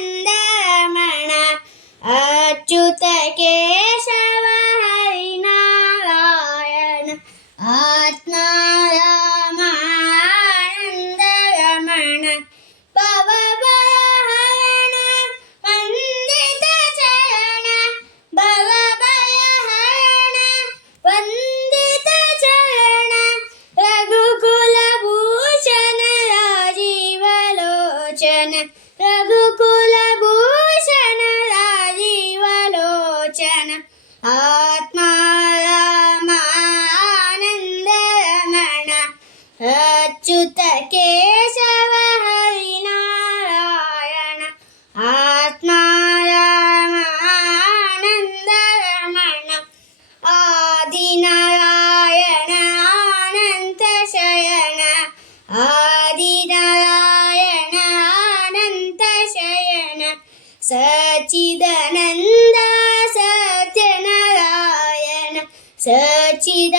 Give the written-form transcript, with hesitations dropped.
ಆತ್ಮಾರಾಮಾನಂದರಮಣ ಅಚ್ಯುತ ಕೇಶವ ಹರಿನಾರಾಯಣ ಆತ್ಮಾರಾಮಾನಂದರಮಣ ಭವಭಯಹರಣ ವಂದಿತ ಚರಣ ಭವಭಯಹರಣ ವಂದಿತ ಚರಣ ರಘುಕುಲಭೂಷಣ ರಾಜೀವಲೋಚನ ರಘುಕುಲಭೂಷಣ ರಾಜೀವಲೋಚನ ಆತ್ಮಾರಾಮಾನಂದರಮಣ ಅಚ್ಯುತ ಕೇಶವ ಹರಿನಾರಾಯಣ ಆತ್ಮಾರಾಮಾನಂದರಮಣ ಆದಿನಾರಾಯಣ ಅನಂತ ಶಯನ ಆದಿನಾರಾಯಣ ಅನಂತ ಶಯನ ಸಚ್ಚಿದಾನಂದ ಸತ್ಯನಾರಾಯಣ ಸಚ್ಚಿದಾನಂದ